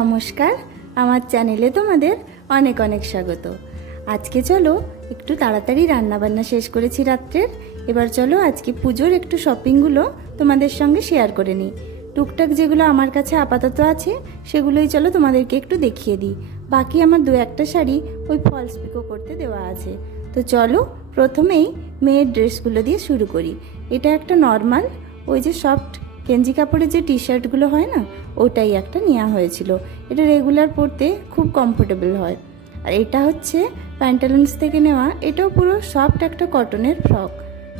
নমস্কার, আমার চ্যানেলে তোমাদের অনেক অনেক স্বাগত। আজকে চলো একটু তাড়াতাড়ি রান্নাবান্না শেষ করেছি রাত্রের। এবার চলো আজকে পুজোর একটু শপিংগুলো তোমাদের সঙ্গে শেয়ার করে নিই। টুকটাক যেগুলো আমার কাছে আপাতত আছে, সেগুলোই চলো তোমাদেরকে একটু দেখিয়ে দিই। বাকি আমার দু একটা শাড়ি ওই ফলস পিকো করতে দেওয়া আছে। তো চলো প্রথমেই মেয়ের ড্রেসগুলো দিয়ে শুরু করি। এটা একটা নর্মাল, ওই যে সফট গেঞ্জি কাপড়ের যে টি শার্টগুলো হয় না, ওটাই একটা নেওয়া হয়েছিল। এটা রেগুলার পরতে খুব কমফোর্টেবল হয়। আর এটা হচ্ছে প্যান্টালুন্স থেকে নেওয়া, এটাও পুরো সফট একটা কটনের ফ্রক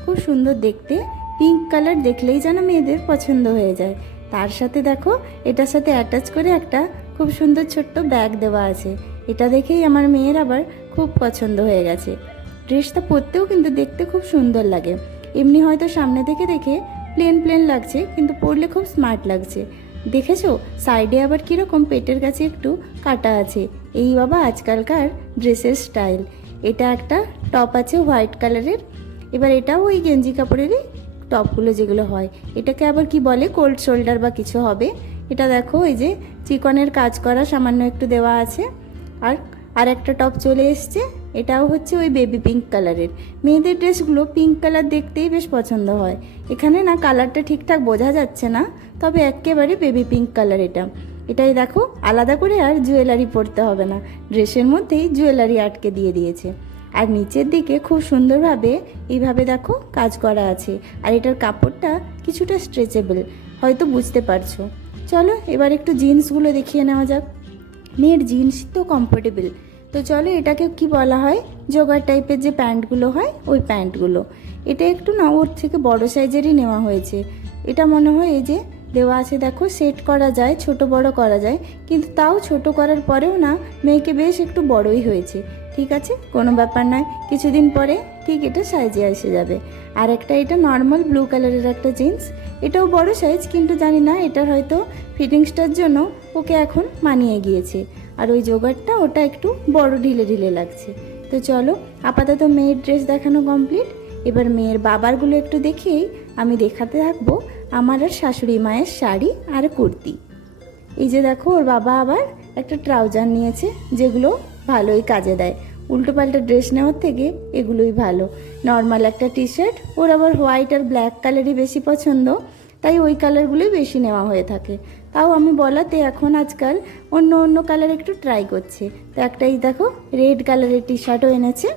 খুব সুন্দর দেখতে পিঙ্ক কালার দেখলেই যেন মেয়েদের পছন্দ হয়ে যায়। তার সাথে দেখো, এটার সাথে অ্যাটাচ করে একটা খুব সুন্দর ছোট্ট ব্যাগ দেওয়া আছে। এটা দেখেই আমার মেয়ের আবার খুব পছন্দ হয়ে গেছে। ড্রেসটা পরতেও কিন্তু দেখতে খুব সুন্দর লাগে। এমনি হয়তো সামনে থেকে দেখে প্লেন প্লেন লাগছে, কিন্তু পরলে খুব স্মার্ট লাগছে। দেখেছ? সাইডে আবার কীরকম পেটের কাছে একটু কাটা আছে। এই বাবা, আজকালকার ড্রেসের স্টাইল। এটা একটা টপ আছে হোয়াইট কালারের। এবার এটাও ওই গেঞ্জি কাপড়েরই টপগুলো যেগুলো হয়। এটাকে আবার কি বলে? কোল্ড শোল্ডার বা কিছু হবে। এটা দেখো, এই যে চিকনের কাজ করা সামান্য একটু দেওয়া আছে। আর আর একটা টপ চলে এসছে। এটাও হচ্ছে ওই বেবি পিঙ্ক কালারের মেয়েদের ড্রেসগুলো পিঙ্ক কালার দেখতেই বেশ পছন্দ হয়। এখানে না কালারটা ঠিকঠাক বোঝা যাচ্ছে না, তবে একেবারে বেবি পিঙ্ক কালার এটা। এটাই দেখো, আলাদা করে আর জুয়েলারি পরতে হবে না। ড্রেসের মধ্যেই জুয়েলারি আটকে দিয়ে দিয়েছে। আর নিচের দিকে খুব সুন্দরভাবে এইভাবে দেখো কাজ করা আছে। আর এটার কাপড়টা কিছুটা স্ট্রেচেবল হয়তো বুঝতে পারছ। চলো এবার একটু জিন্সগুলো দেখিয়ে নেওয়া যাক। মেয়ের জিন্স তো কমফোর্টেবল তো চলো এটাকে কি বলা হয়? জগার টাইপের যে প্যান্টগুলো হয়, ওই প্যান্টগুলো। এটা একটু না, ওর থেকে বড় সাইজেরই নেওয়া হয়েছে। এটা মনে হয় এই যে দেওয়া আছে, দেখো, সেট করা যায়, ছোট বড় করা যায়। কিন্তু তাও ছোট করার পরেও না, মেয়েকে বেশ একটু বড়ই হয়েছে। ঠিক আছে? কোনো ব্যাপার নয়। কিছুদিন পরে ঠিক এটা সাইজে এসে যাবে। আর একটা এটা নর্মাল ব্লু কালারের একটা জিন্স। এটাও বড় সাইজ, কিন্তু জানি না, এটার হয়তো ফিটিংসটার জন্য ওকে এখন মানিয়ে গিয়েছে। আর ওই জোগাড়টা ওটা একটু বড় ঢিলে ঢিলে লাগছে। তো চলো, আপাতত মেয়ের ড্রেস দেখানো কমপ্লিট এবার মেয়ের বাবারগুলো একটু দেখেই আমি দেখাতে থাকব আমার আর শাশুড়ি মায়ের শাড়ি আর কুর্তি। এই যে দেখো, ওর বাবা আবার একটা ট্রাউজার নিয়েছে, যেগুলো ভালোই কাজে দেয়। উল্টো পাল্টা ড্রেস নেওয়ার থেকে এগুলোই ভালো। নর্মাল একটা টি শার্ট ওর আবার হোয়াইট আর ব্ল্যাক কালারই বেশি পছন্দ। তাই ওই কালারগুলোই বেশি নেওয়া হয়ে থাকে। তাও আমি বলাতে এখন আজকাল অন্য অন্য কালার একটু ট্রাই করছে। তো একটাই দেখো রেড কালারের টি শার্টও এনেছে।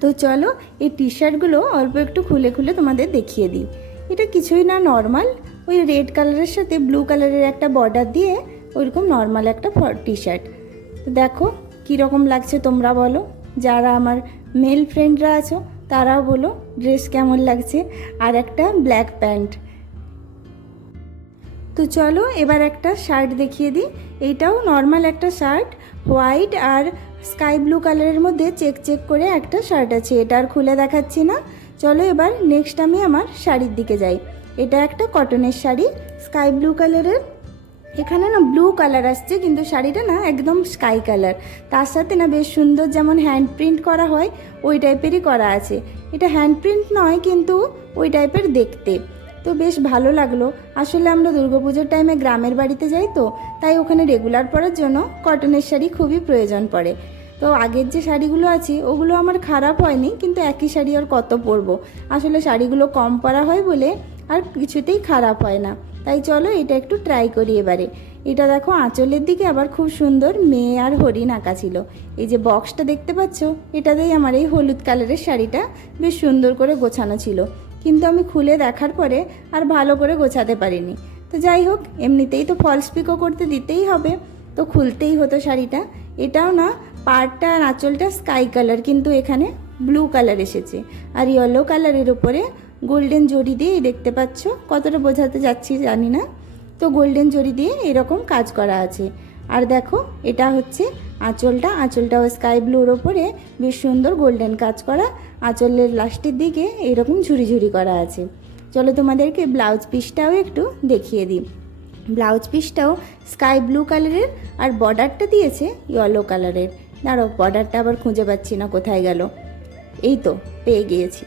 তো চলো, এই টি শার্টগুলো অল্প একটু খুলে খুলে তোমাদের দেখিয়ে দিই। এটা কিছুই না নর্মাল ওই রেড কালারের সাথে ব্লু কালারের একটা বর্ডার দিয়ে ওইরকম নর্মাল একটা টি শার্ট তো দেখো, কীরকম লাগছে তোমরা বলো। যারা আমার মেল ফ্রেন্ডরা আছো, তারাও বলো ড্রেস কেমন লাগছে। আর একটা ব্ল্যাক প্যান্ট তো চলো এবার একটা শার্ট দেখিয়ে দিই। এইটাও নর্মাল একটা শার্ট হোয়াইট আর স্কাই ব্লু কালারের মধ্যে চেক চেক করে একটা শার্ট আছে, এটা আর খুলে দেখাচ্ছি না। চলো এবার নেক্সট আমি আমার শাড়ির দিকে যাই। এটা একটা কটনের শাড়ি স্কাই ব্লু কালারের এখানে না ব্লু কালার আসছে, কিন্তু শাড়িটা না একদম স্কাই কালার তার সাথে না বেশ সুন্দর যেমন হ্যান্ড প্রিন্ট করা হয়, ওই টাইপেরই করা আছে। এটা হ্যান্ড প্রিন্ট নয়, কিন্তু ওই টাইপের দেখতে। তো বেশ ভালো লাগল। আসলে আমরা দুর্গাপুজোর টাইমে গ্রামের বাড়িতে যাই তো, তাই ওখানে রেগুলার পরার জন্য কটনের শাড়ি খুবই প্রয়োজন পড়ে। তো আগের যে শাড়িগুলো আছে, ওগুলো আমার খারাপ হয়নি, কিন্তু একই শাড়ি আর কত পরবো? আসলে শাড়িগুলো কম পরা হয় বলে আর কিছুতেই খারাপ হয় না। তাই চলো এটা একটু ট্রাই করি এবারে। এটা দেখো আঁচলের দিকে আবার খুব সুন্দর মেয়ে আর হরিণ আঁকা ছিল। এই যে বক্সটা দেখতে পাচ্ছ, এটাতেই আমার এই হলুদ কালারের শাড়িটা বেশ সুন্দর করে গোছানো ছিল। কিন্তু আমি খুলে দেখার পরে আর ভালো করে গোছাতে পারিনি। তো যাই হোক, এমনিতেই তো ফলস পিকো করতে দিতেই হবে। তো খুলতেই হতো শাড়িটা। এটাও না, পাড়টা আর আঁচলটা স্কাই কালার কিন্তু এখানে ব্লু কালার এসেছে। আর ইয়েলো কালারের উপরে গোল্ডেন জড়ি দিয়ে দেখতে পাচ্ছ, কতটা বোঝাতে যাচ্ছি জানি না। তো গোল্ডেন জড়ি দিয়ে এরকম কাজ করা আছে। আর দেখো, এটা হচ্ছে আঁচলটা, আঁচলটাও স্কাই ব্লুর ওপরে বেশ সুন্দর গোল্ডেন কাজ করা। আঁচলের লাস্টের দিকে এইরকম ঝুড়ি ঝুড়ি করা আছে। চলো তোমাদেরকে ব্লাউজ পিসটাও একটু দেখিয়ে দিই। ব্লাউজ পিসটাও স্কাই ব্লু কালারের আর বর্ডারটা দিয়েছে ইয়েলো কালারের দাঁড়ো বর্ডারটা আবার খুঁজে পাচ্ছি না কোথায় গেল। এই তো, পেয়ে গিয়েছি।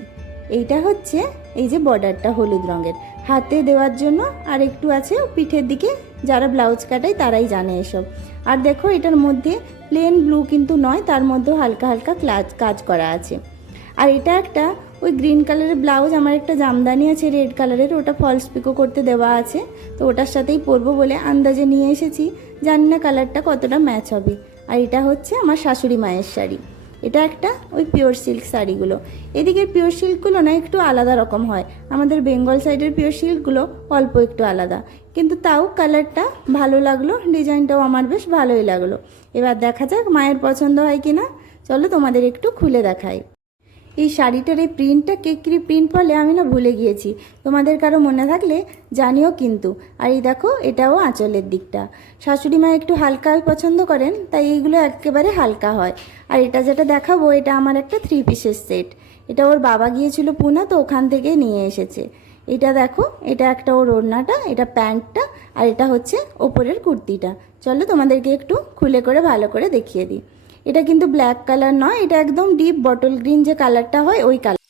এইটা হচ্ছে, এই যে বর্ডারটা হলুদ রঙের। হাতে দেওয়ার জন্য আর একটু আছে, পিঠের দিকে যারা ব্লাউজ কাটায় তারাই জানে এসব। আর দেখো, এটার মধ্যে প্লেন ব্লু কিন্তু নয়, তার মধ্যেও হালকা হালকা ক্লাচ কাজ করা আছে। আর এটা একটা ওই গ্রিন কালারের ব্লাউজ, আমার একটা জামদানি আছে রেড কালারের ওটা ফলস পিকো করতে দেওয়া আছে। তো ওটার সাথেই পরবো বলে আন্দাজে নিয়ে এসেছি। জানি না কালারটা কতটা ম্যাচ হবে। আর এটা হচ্ছে আমার শাশুড়ি মায়ের শাড়ি। এটা একটা ওই পিওর সিল্ক শাড়িগুলো। এদিকের পিওর সিল্কগুলো না একটু আলাদা রকম হয়। আমাদের বেঙ্গল সাইডের পিওর সিল্কগুলো অল্প একটু আলাদা। কিন্তু তাও কালারটা ভালো লাগল, ডিজাইনটাও আমার বেশ ভালোই লাগল। এবার দেখা যাক মায়ের পছন্দ হয় কি না চলো তোমাদের একটু খুলে দেখাই। এই শাড়িটার এই প্রিন্টটা কেকরি প্রিন্ট বলে আমি না ভুলে গিয়েছি। তোমাদের কারও মনে থাকলে জানিও কিন্তু। আর এই দেখো, এটাও আঁচলের দিকটা। শাশুড়ি মা একটু হালকা পছন্দ করেন, তাই এইগুলো একেবারে হালকা হয়। আর এটা যেটা দেখাবো, এটা আমার একটা থ্রি পিসের সেট এটা ওর বাবা গিয়েছিল পুনা, তো ওখান থেকে নিয়ে এসেছে। এটা দেখো, এটা একটা ওর ওড়নাটা, এটা প্যান্টটা, আর এটা হচ্ছে ওপরের কুর্তিটা। চলো তোমাদেরকে একটু খুলে করে ভালো করে দেখিয়ে দিই। এটা কিন্তু ব্ল্যাক কালার নয়, এটা একদম ডিপ বটল গ্রিন যে কালারটা হয়, ওই কালার